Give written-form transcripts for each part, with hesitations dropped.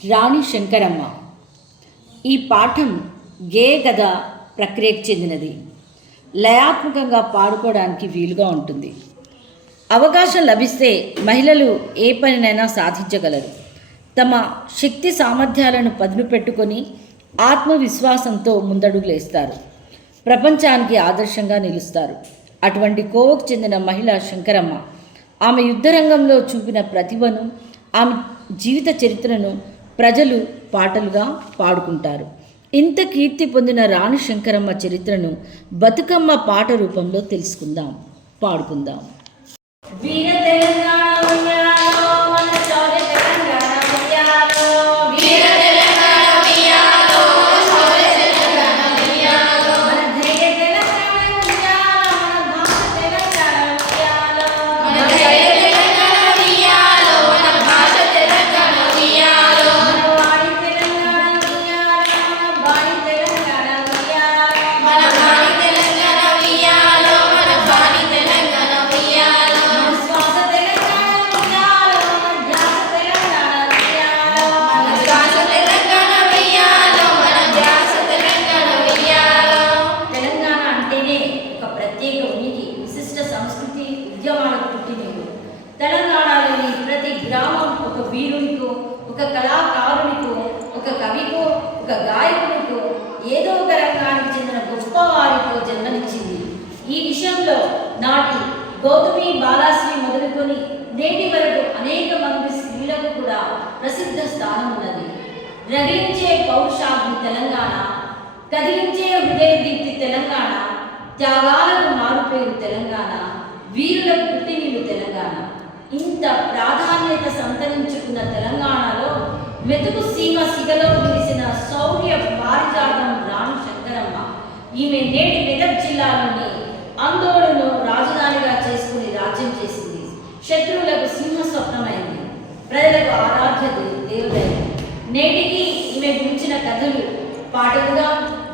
రాణి శంకరమ్మ. ఈ పాఠం గేయ కథ ప్రక్రియకు చెందినది. లయాత్మకంగా పాడుకోవడానికి వీలుగా ఉంటుంది. అవకాశం లభిస్తే మహిళలు ఏ పనినైనా సాధించగలరు. తమ శక్తి సామర్థ్యాలను పదును పెట్టుకొని ఆత్మవిశ్వాసంతో ముందడుగులేస్తారు. ప్రపంచానికి ఆదర్శంగా నిలుస్తారు. అటువంటి కోవకు చెందిన మహిళ శంకరమ్మ. ఆమె యుద్ధరంగంలో చూపిన ప్రతిభను, ఆమె జీవిత చరిత్రను ప్రజలు పాటలుగా పాడుకుంటారు. ఇంత కీర్తి పొందిన రాణి శంకరమ్మ చరిత్రను బతుకమ్మ పాట రూపంలో తెలుసుకుందాం, పాడుకుందాం. వీర తెలంగాణ తెలంగాణలోని ప్రతి గ్రామం ఒక వీరునికో, ఒక కళాకారునికో, ఒక కవికో, ఒక గాయకునికో, ఏదో ఒక రంగానికి చెందిన గొప్పవారికో జన్మనిచ్చింది. ఈ విషయంలో నాటి గౌతమి బాలాశ్రీ మొదలుకొని నేటి వరకు అనేక మంది స్త్రీలకు కూడా ప్రసిద్ధ స్థానం ఉన్నది. రగిలించే పౌరుషాగ్ని తెలంగాణ, కదిలించే హృదయదీప్తి తెలంగాణ, త్యాగాలకు మారుపేరు తెలంగాణ, వీరుల పుట్టినిల్లు తెలంగాణ. ఇంత ప్రాధాన్యత సంతరించుకున్న తెలంగాణలో మెతుకు సీమ సిగలో విరిసిన శౌర్య పారిజాతం రాణి శంకరమ్మ. ఈమె నేటి మెదక్ జిల్లాలోని అందోళను రాజధానిగా చేసుకుని రాజ్యం చేసింది. శత్రువులకు సింహ స్వప్నమైంది, ప్రజలకు ఆరాధ్య దేవదైవం. నేటికి ఈమె గురించిన కథలు పాటలుగా,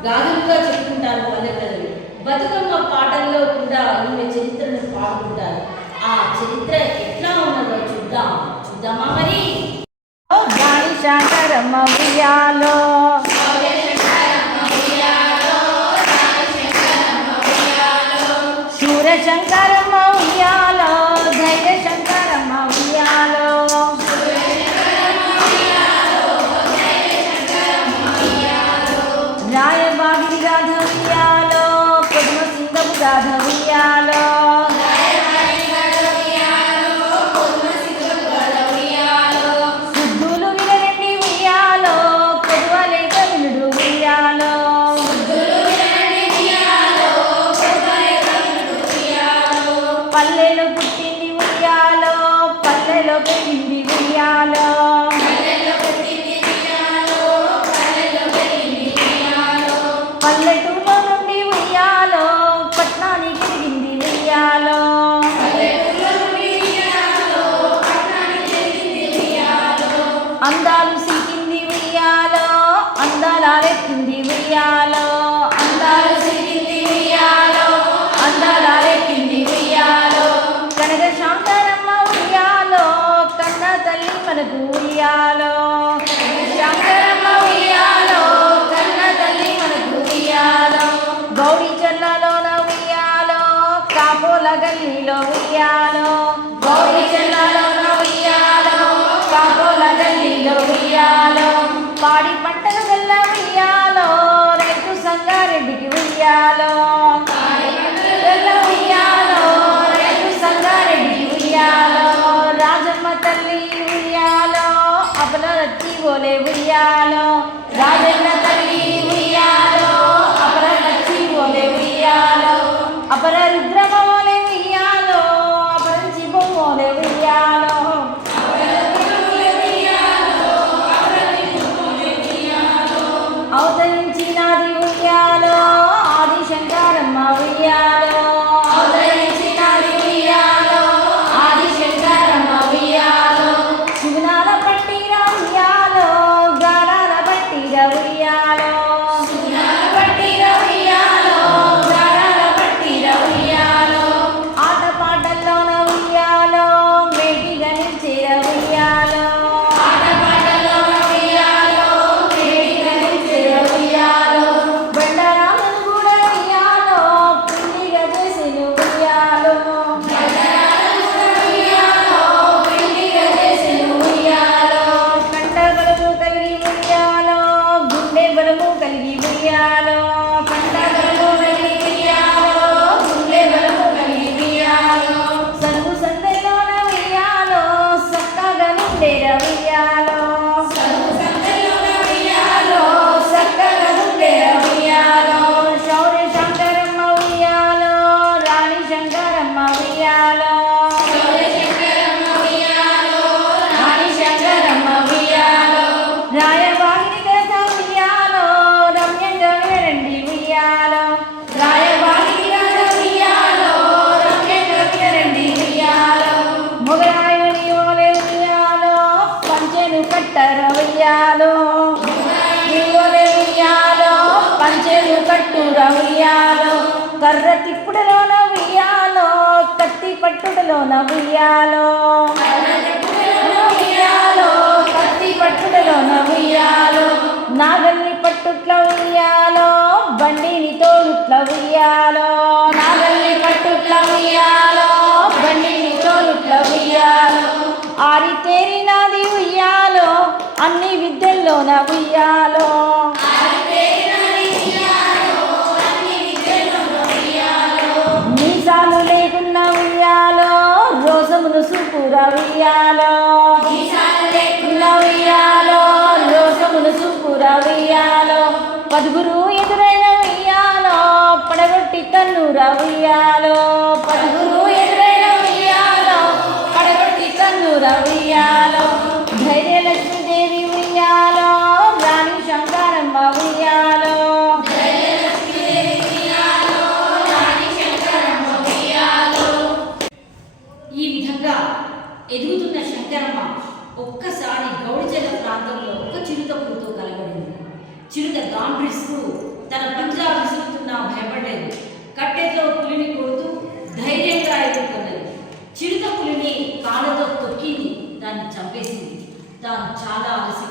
గాథలుగా చెప్పుకుంటారు పల్లె ప్రజలు. బతుకమ్మ పాటల్లో కూడా ఈమె చరిత్రను పాడుకుంటారు. ఆ చరిత్ర ఎట్లా ఉన్నదో చూద్దామా మరి. రాణి శంకరమ్మ ఉయ్యాలో, శూర శంకరమ్మ ఉయ్యాలో, ధైర్య శంకరమ్మ ఉయ్యాలో, రాయబాగి రాధ ఉయ్యాలో, పద్మ సింగపు రాధ ఉయ్యాలో, సిద్ధులు వినరెడ్డి ఉయ్యాలో, కొడువలేక వినుడు ఉయ్యాలో, పల్లెలో పుట్టింది ఉయ్యాలో, పల్లెలో పెరిగింది ఉయ్యాలో, పల్లెటూరులో నుండి ఉయ్యాలో, పట్నానికి తిరిగింది ఉయ్యాలో, అందాలు సీకింది ఉయ్యాలో, అందాలెక్కింది ఉయ్యాలో, అందాలు సీకింది ఉయ్యాలో, అందాలెక్కింది ఉయ్యాలో, కనక శంకరమ్మ ఉయ్యాలో, కన్న తల్లి మనకు ఉయ్యాలో, శంకరమ్మ ఉయ్యాలో, కన్న తల్లి మనకు ఉయ్యాలో, గౌరీ చెల్లాలోన ఉయ్యాలో, కాపోల గల్లీలో ఉయ్యాలో, గౌరీ చెల్లాలోన ఉయ్యాలో, కాపోల గల్లీలో ఉయ్యాలో, పాడి పంటలు గల్ల ఉయ్యాలో, రైతు సంగారెడ్డికి ఉయ్యాలో, ఉయ్యాలో, రైతు సంగారెడ్డికి ఉయ్యాలో, రాజమ్మ తల్లి ఉయ్యాలో, అపల రచ్చి ఓలే ఉయ్యాలో, రాజన్న తల్లి ఉయ్యాలో, అపల రచ్చి ఓలే ఉయ్యాలో, అపర రుద్రమ ఓలే ఉయ్యాలో, అపరంచి బొమ్మోలే ఉయ్యాలో, అవతరించినది ఉయ్యాలో, ఆది శంకరమ్మ ఉయ్యాలో, అవతరించినది ఉయ్యాలో, ఆది శంకరమ్మ ఉయ్యాలో, శివనాల పట్టిన ఉయ్యాలో, గారాల పట్టిన ఉయ్యాలో ఉయ్యాలో పంచెలు కట్టుర ఉయ్యాలో కర్ర తిప్పుడులోన ఉయ్యాలో కత్తి పట్టుడులోన ఉయ్యాలో ఉయ్యాలో కత్తి పట్టుడులోన ఉయ్యాలో నాగల్ని పట్టుట్ల ఉయ్యాలో బండిని తోడుట్ల ఉయ్యాలో నాగల్ని పట్టుట్ల ఉయ్యాలో బండిని తోడుట్ల ఉయ్యాలో ఆరితేరినాది ఉయ్యాలో అన్ని విద్యల్లోన ఉయ్యాలో మీసాలు లేకున్న ఉయ్యాలో రోజమును సూపుర ఉయ్యాలో ఉయ్యాలో రోజమును సూపుర ఉయ్యాలో పదుగురు ఎదురైన ఉయ్యాలో పడగొట్టి తన్నుర ఉయ్యాలో పదుగురు ఎదురైన ఉయ్యాలో పడగొట్టి తన్నుర ఉయ్యాలో ధైర్యలక్ష్మీదేవి ఉయ్యాలో రాణి శంకరమ్మ ఉయ్యాలో ఈ విధంగా ఎదుగుతున్న శంకరమ్మ ఒక్కసారి గౌడిచెల్ల ప్రాంతంలో ఒక చిరుత పులితో కలబడింది. చిరుత గాండ్రిస్తూ తన పంజా విసురుతున్నా భయపడలేదు. కట్టెతో పులిని కొడుతూ ధైర్యంగా ఎదుర్కొన్నది. చిరుత పులిని కాళ్ళతో తొక్కింది, దాన్ని చంపేసింది. తాను చాలా అలసి